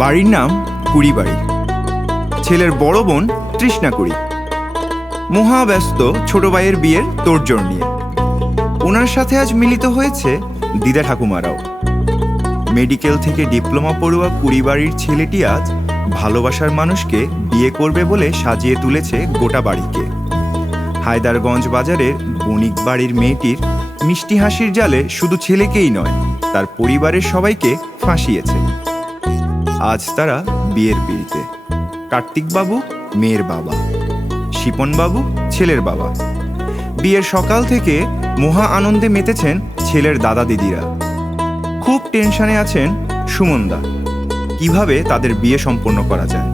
বাড়ির নাম কুড়িবাড়ি। ছেলের বড় বোন তৃষ্ণাকুড়ি মহাব্যস্ত ছোট ভাইয়ের বিয়ের তোড়জোড় নিয়ে। ওনার সাথে আজ মিলিত হয়েছে দিদা ঠাকুমারাও। মেডিকেল থেকে ডিপ্লোমা পড়ুয়া কুড়িবাড়ির ছেলেটি আজ ভালোবাসার মানুষকে বিয়ে করবে বলে সাজিয়ে তুলেছে গোটা বাড়িকে। হায়দারগঞ্জ বাজারের বণিক বাড়ির মেয়েটির মিষ্টি হাসির জালে শুধু ছেলেকেই নয়, তার পরিবারের সবাইকে ফাঁসিয়েছে। আজ তারা বিয়ের পিড়িতে। কার্তিকবাবু মেয়ের বাবা, শিপনবাবু ছেলের বাবা। বিয়ের সকাল থেকে মহা আনন্দে মেতেছেন ছেলের দাদা দিদিরা। খুব টেনশনে আছেন সুমনদা, কিভাবে তাদের বিয়ে সম্পন্ন করা যায়,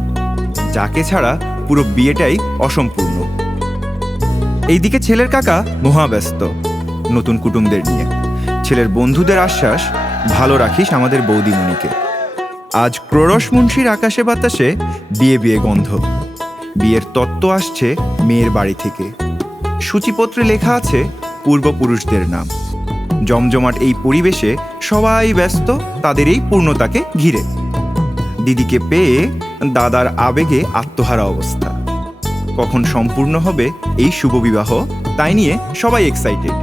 যাকে ছাড়া পুরো বিয়েটাই অসম্পূর্ণ। এইদিকে ছেলের কাকা মহাব্যস্ত নতুন কুটুমদের নিয়ে। ছেলের বন্ধুদের আশ্বাস, ভালো রাখিস আমাদের বৌদিমণিকে। আজ ক্রোড়শ মুন্সির আকাশে বাতাসে বিয়ে বিয়ে গন্ধ। বিয়ের তত্ত্ব আসছে মেয়ের বাড়ি থেকে। সূচিপত্রে লেখা আছে পূর্বপুরুষদের নাম। জমজমাট এই পরিবেশে সবাই ব্যস্ত তাদের এই পূর্ণতাকে ঘিরে। দিদিকে পেয়ে দাদার আবেগে আত্মহারা অবস্থা। কখন সম্পূর্ণ হবে এই শুভ বিবাহ, তাই নিয়ে সবাই এক্সাইটেড।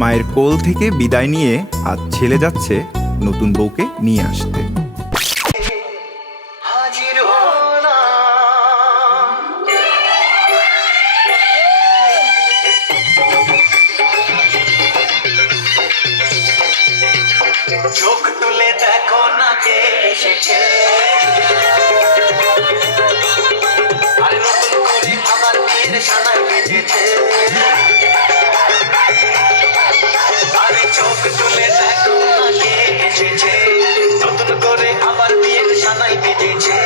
মায়ের কোল থেকে বিদায় নিয়ে আজ ছেলে যাচ্ছে নতুন বউকে নিয়ে আসতে। চোখ তুলে দেখো না কে এসেছে, আর নতুন করে আমার বিয়ের সানাই বেজেছে। আরে চোখ তুলে দেখো না কে এসেছে, নতুন করে আমার বিয়ের সানাই বেজেছে।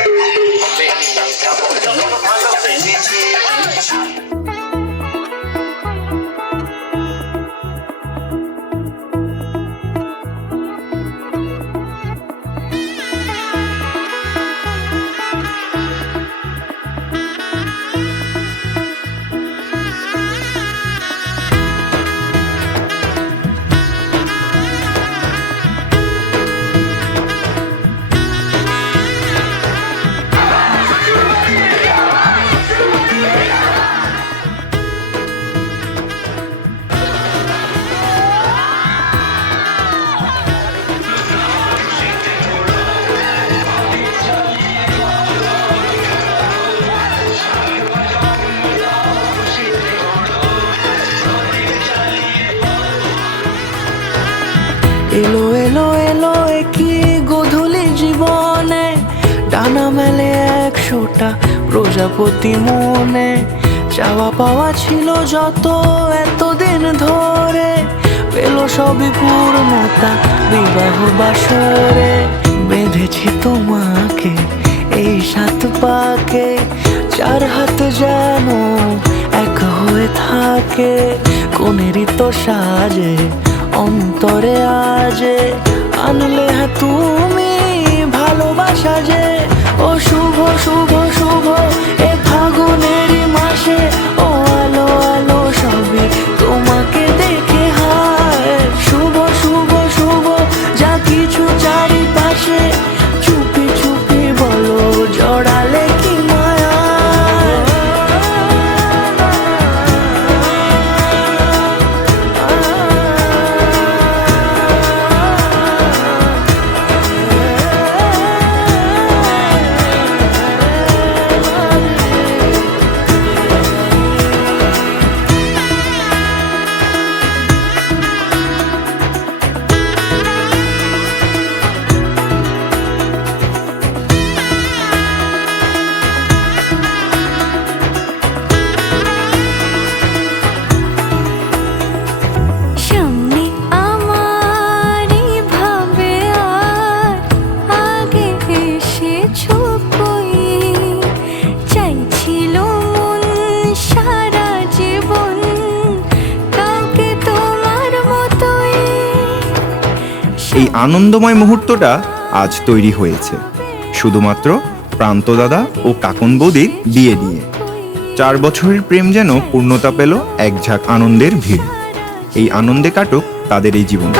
যাবো যখন ভালো বেজেছে। এলো এলো এলো একই গোধূলি জীবনে, ডানা মেলে 100টা প্রজাপতি মনে। চাওয়া পাওয়া ছিল যত এতদিন ধরে, পেল সবই পূর্ণতা বিবাহ বাসরে। বেঁধেছি তোমাকে এই 7 পাকে, 4 হাত যেন এক হয়ে থাকে। কোনেরই তো সাজে অন্তরে আজে, আনলে হ্যাঁ তুমি ভালোবাসা যে। ও শুভ শুভ শুভ এ ফাগুনেরই মাসে, ও আলো আলো সবে তোমাকে দেখে হায়। শুভ শুভ শুভ যা কিছু চারিপাশে, চুপি চুপি বলো জড়ালে কি মায়া। এই আনন্দময় মুহূর্তটা আজ তৈরি হয়েছে শুধুমাত্র প্রান্ত দাদা ও কাকন বৌদির বিয়ে নিয়ে। 4 বছরের প্রেম যেন পূর্ণতা পেল এক ঝাঁক আনন্দের ভিড়। এই আনন্দে কাটুক তাদের এই জীবন।